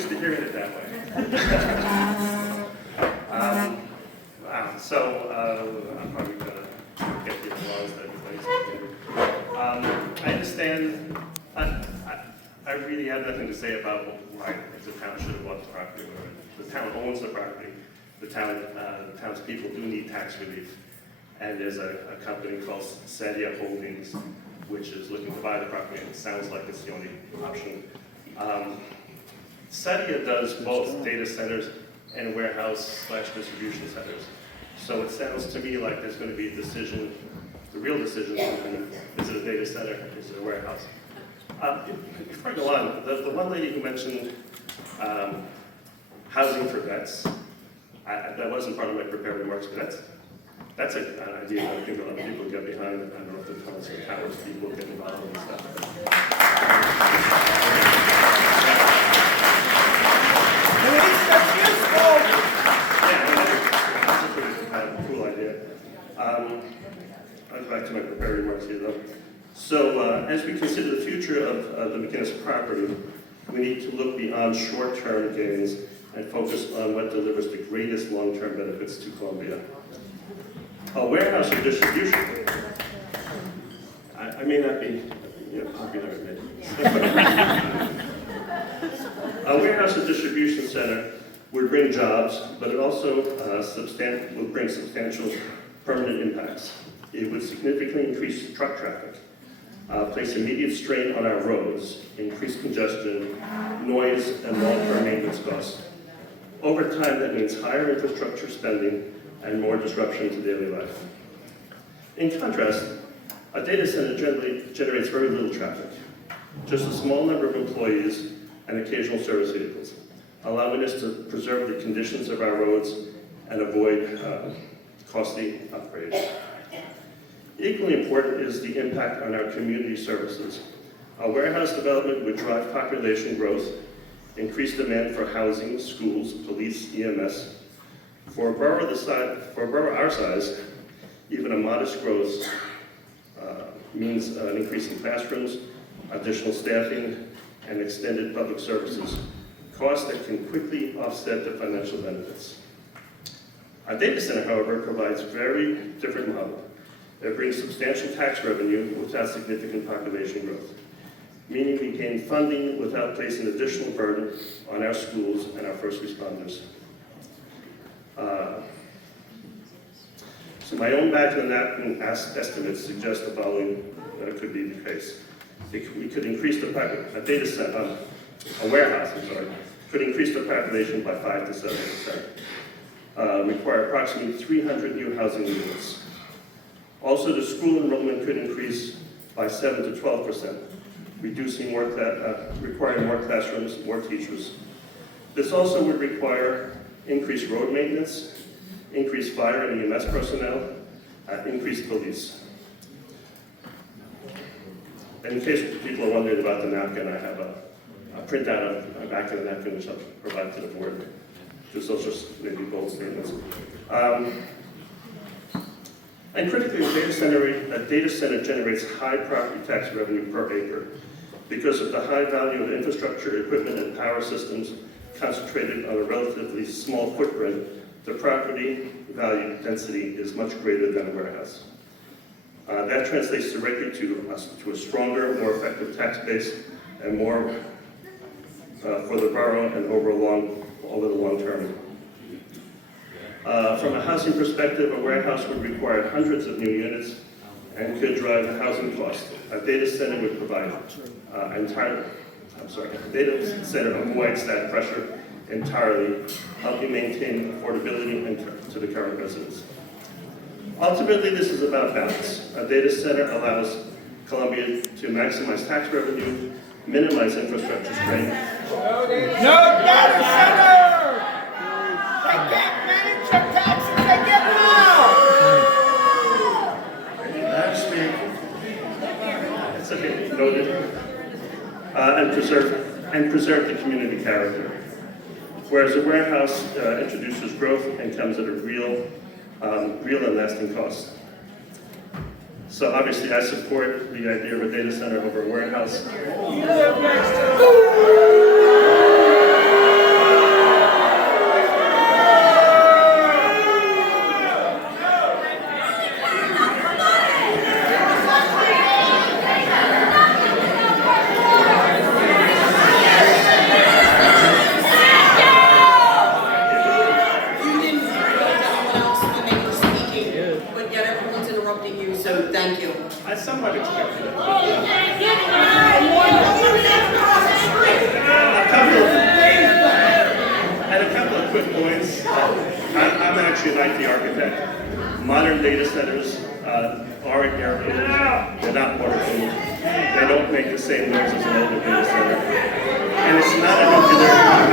To hearing it that way. I'm probably going to get the applause that everybody's getting. I understand. I really have nothing to say about why the town should have bought the property. The town owns the property. The town's people do need tax relief. And there's a company called Sadia Holdings, which is looking to buy the property, and it sounds like it's the only option. Sadia does both data centers and warehouse/distribution centers. So it sounds to me like there's going to be a decision, the real decision, is it a data center, is it a warehouse? Before I go on, the one lady who mentioned housing for vets, that wasn't part of my prepared remarks, but that's an idea that I think a lot of people get behind. I don't know if the Thomas and Towers people get involved in stuff. That's a pretty cool idea. I'll go back to my prepared remarks here, though. So, as we consider the future of the McInnes property, we need to look beyond short-term gains and focus on what delivers the greatest long-term benefits to Columbia. A warehouse or distribution. I may not be, popular admitted. A warehouse or distribution center would bring jobs, but it also will bring substantial permanent impacts. It would significantly increase truck traffic, place immediate strain on our roads, increase congestion, noise, and long-term maintenance costs. Over time, that means higher infrastructure spending and more disruption to daily life. In contrast, a data center generally generates very little traffic, just a small number of employees and occasional service vehicles, allowing us to preserve the conditions of our roads and avoid costly upgrades. Equally important is the impact on our community services. A warehouse development would drive population growth, increase demand for housing, schools, police, EMS. For a borough our size, even a modest growth means an increase in classrooms, additional staffing, and extended public services, costs that can quickly offset the financial benefits. A data center, however, provides a very different model. It brings substantial tax revenue without significant population growth, meaning we gain funding without placing additional burden on our schools and our first responders. So my own back-of-the-napkin estimates suggest the following could be the case. We could increase a warehouse, could increase the population by 5 to 7%. Require approximately 300 new housing units. Also, the school enrollment could increase by 7 to 12%, requiring more classrooms, more teachers. This also would require increased road maintenance, increased fire and EMS personnel, increased police. And in case people are wondering about the napkin, I have a printout of the back of the napkin, which I'll provide to the board. Just those are maybe bold statements. And critically, a data center generates high property tax revenue per acre because of the high value of infrastructure, equipment, and power systems concentrated on a relatively small footprint. The property value density is much greater than a warehouse. That translates directly to a stronger, more effective tax base and more for the borough and over the long term. From a housing perspective, a warehouse would require hundreds of new units and could drive housing costs. A data center would provide a data center avoids that pressure entirely, helping maintain affordability to the current residents. Ultimately, this is about balance. A data center allows Columbia to maximize tax revenue, minimize infrastructure strain. No data center! They can't manage your taxes, they get loud! It's okay, noted. And preserve the community character. Whereas a warehouse introduces growth and comes at a real and lasting cost. So obviously I support the idea of a data center over a warehouse. couple quick points. I'm actually an IT architect. Modern data centers are air-cooled. They're not water-cooled. They don't make the same noise as an older data center. And it's not a nuclear